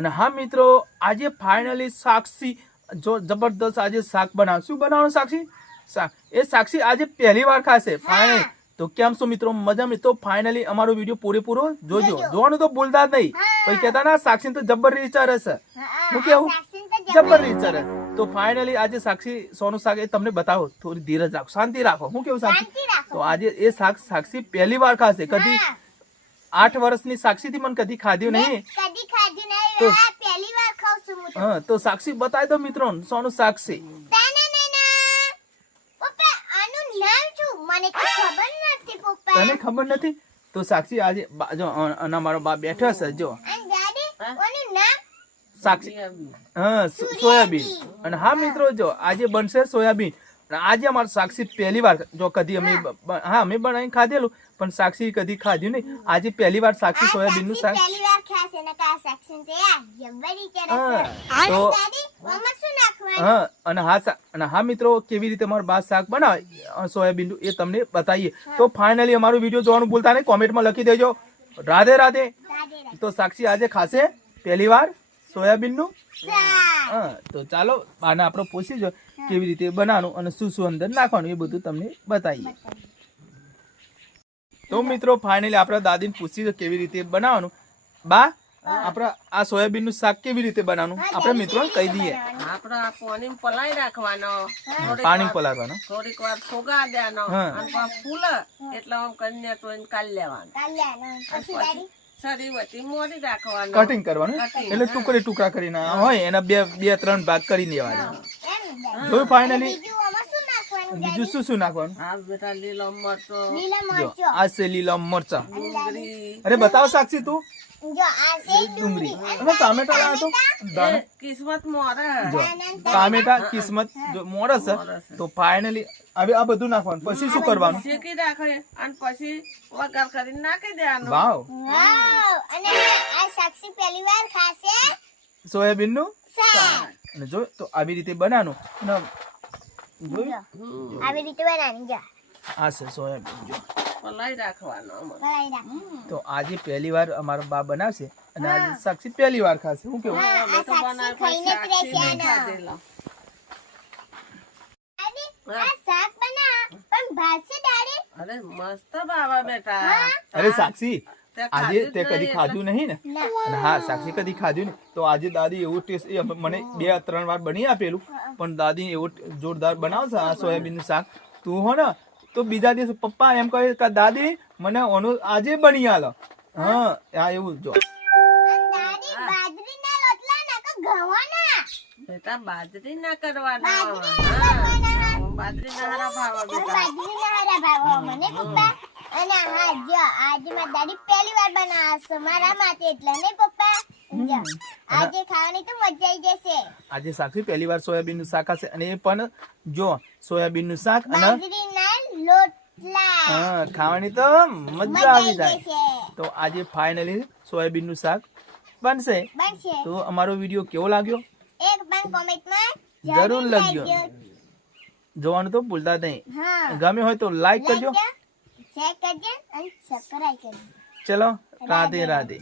અને હા મિત્રો આજે ફાઇનલી સાક્ષી જો જબરદસ્ત આજે શાક બનાવ શું બનાવવાનું સાક્ષી? શાક. એ સાક્ષી આજે પહેલી વાર ખાશે. ફાઇનલ તો કેમ છો મિત્રો? મજા તો ફાઇનલી અમારો વીડિયો પૂરેપૂરો જોજો. જોવાનું તો ભૂલતા જ નહીં. પછી કહેતા ના સાક્ષી તો જબર વિચાર હશે હું કેવું? જબ્બર હશે તો ફાઇનલી આજે સાક્ષી સોનું શાક એ તમને બતાવો. થોડી ધીરજ રાખો. શાંતિ રાખો. હું કેવું સાક્ષી? તો આજે એ શાક સાક્ષી પહેલી વાર ખાશે. કદી. આઠ વર્ષની સાક્ષીથી મને કદી ખાધ્યું નહીં. તો- પહેલી વાર ખાઉં છું હું હા તો સાક્ષી બતાવી દો મિત્રો સોનું શાક છે તાનાનાના. પપ્પા આનું નામ શું? મને તો ખબર નથી પપ્પા. તને ખબર નથી? તો સાક્ષી આજે જો અના અને બાપ બા બેઠો છે જો. સાક્ષી. હા સોયાબીન. અને હા મિત્રો જો આજે બનશે સોયાબીન. આજે અમારે સાક્ષી પહેલી વાર જો કદી અમે હા. અમે બનાવીને ખાધેલું પણ સાક્ષી કદી ખાધ્યું નહીં. આજે પહેલી વાર સાક્ષી સોયાબીન શાક ને કા સેક્શન તે આ જબરી કરે હા, અને હા સા- અને હા મિત્રો કેવી રીતે અમારો બાદ શાક બનાવે સોયાબીન એ તમને બતાવીએ. તો ફાઇનલી અમારો વીડિયો જોવાનું ભૂલતા નહીં કોમેન્ટમાં લખી દેજો. રાધે રાધે. તો સાક્ષી આજે ખાશે પહેલી વાર સોયાબીનનું? શાક. હા તો ચાલો આને આપણે પૂછી જો કેવી રીતે બનાવવાનું અને શું શું અંદર નાખવાનું એ બધું તમને બતાવીએ. તો મિત્રો ફાઇનલી આપણા દાદીને પૂછી જો કેવી રીતે બનાવવાનું. બા આપણા આ સોયાબીનનું શાક કેવી રીતે બનાવવાનું? આપણે મિત્રો કહી દઈએ. આપડે પાણી પલાઈ રાખવાનો થોડીક પાણી વાર- થોડીક વાર ફોગા દેવાનો. અને પછી એટલે આમ કરીને તો કાઢી લેવાનું. કટિંગ કરવાનું એટલે ટુકડે ટુકડા કરીને હોય એના બે બે ત્રણ ભાગ કરી દેવાના. જોયું ફાઇનલી બીજું શું શું શું નાખવાનું? આ બેટા લીલો મરચો. લીલા જો મરચો. આ છે લીલા મરચા. અરે બતાવો સાક્ષી તું. ડુંગળી. ડુંગળી. અને ટામેટા તો કિસ્મત જો ટામેટા કિસ્મત મોરસ તો ફાઇનલી હવે આ બધું નાખવાનું. પછી શું કરવાનું? શેકી રાખે અને પછી વઘાર કરીને નાખી દેવાનું. વાવ. અને આ સાક્ષી પહેલી વાર ખાશે સોયાબીનનું શાક. અને જો તો આવી રીતે બનાવવાનું અને આવી રીતે બનાવી જો. આ છે સોયાબીન જો. તો આજે પહેલી વાર અમારો બા બનાવશે અને આજે સાક્ષી પહેલી વાર ખાશે. હું કેવું નહીં અરે મસ્ત બાવા બેટા. અરે સાક્ષી આજે તે કદી ખાધું નહીં ને? અને હા સાક્ષી કદી ખાધું ને તો આજે દાદી એવું ટેસ્ટ એ મને બે ત્રણ વાર બની આપેલું. પણ દાદી એવું જોરદાર બનાવશે આ સોયાબીનનું શાક. તું હો ને તો બીજા દિવસે પપ્પા એમ કહે કે દાદી મને ઓનું આજે બની આલો. હા આ એવું જો. અને દાદી બાજરીના રોટલા નાખો ઘઉંના. બેટા બાજરી ના કરવાના બાજરી ના કરવાના. હા, બાજરી ના હારા ભાવે હું બેટા. બાજરીના હારા ભાવો મને પપ્પા. અને હા જો આજે મારી દાદી પહેલી વાર બનાવશે મારા માટે એટલે ને પપ્પા? આજે ખાવાની તો મજા આવી જશે. આજે સાક્ષી પહેલી વાર સોયાબીનનું શાક હશે. અને એ પણ જો સોયાબીનનું શાક અને હા ખાવાની તો મજા આવી જાય. તો આજે ફાઇનલી સોયાબીનનું શાક બનશે. તો અમારો વીડિયો કેવો લાગ્યો? જરૂર લાગ્યો જોવાનું તો ભૂલતા નહીં. ગમે હોય તો લાઈક કરજો. ચલો રાધે. રાધે.